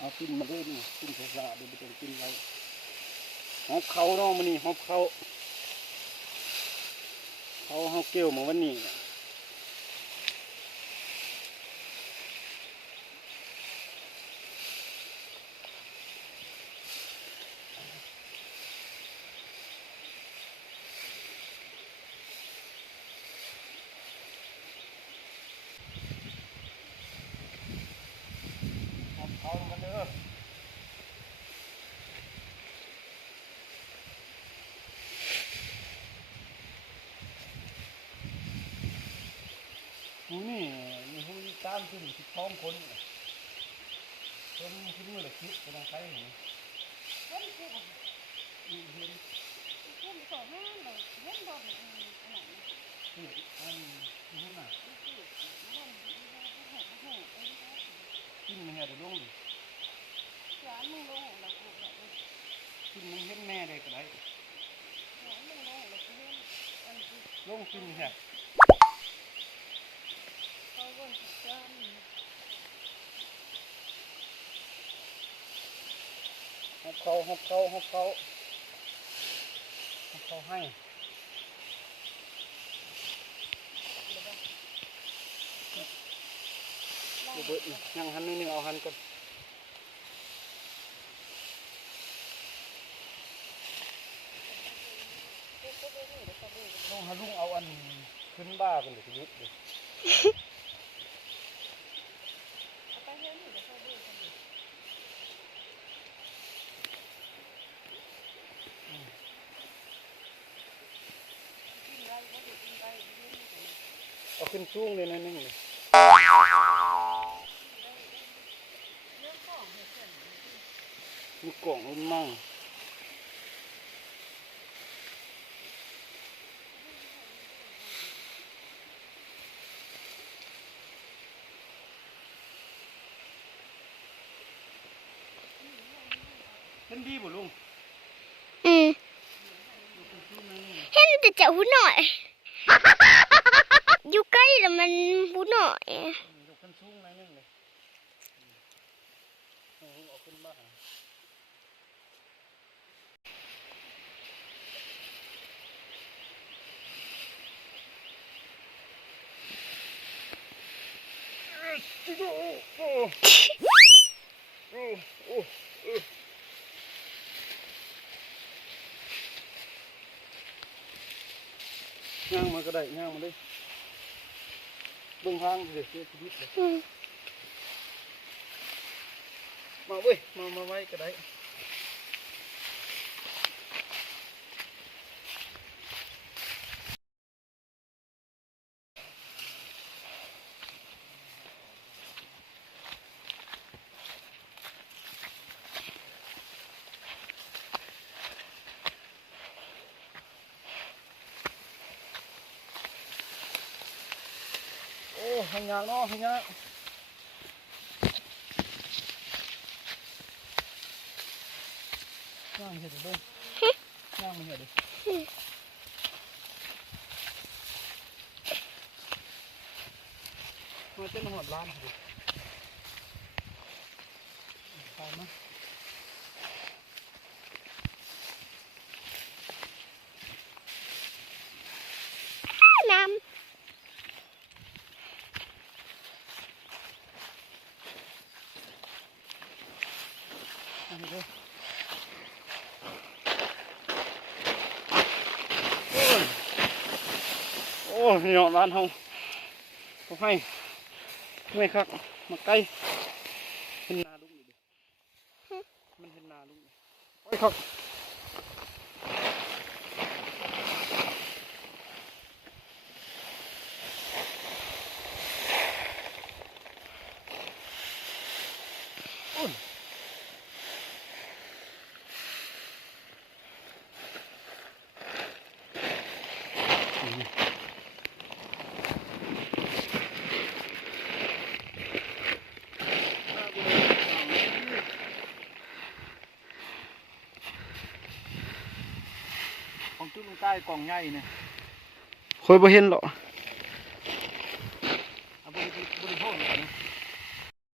เอากินมาด้วยนี่กินสะๆเดี๋ยวไปต้องกินไว้หอบเขาเนาะมันนี่หอบเขาเกี่ยวมาวันนี้หอบเขากันเด้อนี่มีหุ้นตามขึ้น12 คนคนขึ้นมือละคิดกำลังใช้หนูเห็นสองแม่เลยเห็นดอกนี่อันนี้น่ะกินมันเห็ดลงกินมันเห็นแม่ได้ก็ได้ลงกินเห็ดหอบเขาให้เบิดยังหันนิดนึงเอาหันก่อนลงหาลุงเอาอันขึ้นบ้ากันเดี๋ยวจะยุบเลยเอาขึ้นสูงเลยนะนึงเลยมีกล่องมันมั่งเห็นดีบ่ลุงเห็นแต่จะหูหน่อยอยู่ใกล้แล้วมันหูหน่อยยกขึ้นสูงหน่อยนึงเลยเอาขึ้นบ้าย่างมาก็ได้ย่างมาเลยเบื้องทางเด็กเสียชีวิตเลยมาเว้ยมาไว้ก็ได้โอ้หันยางเนาะหันยางย่างเห็ดด้วยย่างมันเห็ดด้วยมาเต้นหอดร้านดิตายมั้ยน้ำโอ้ยหยอดร้านเขาให้ไม่คักมาใกล้เห็นนาลุงอยู่ดิมันเห็นนาลุงโอ้ยคักของจุดลงใต้กล่องใหญ่เนี่ยเคยบ่เห็นหรอ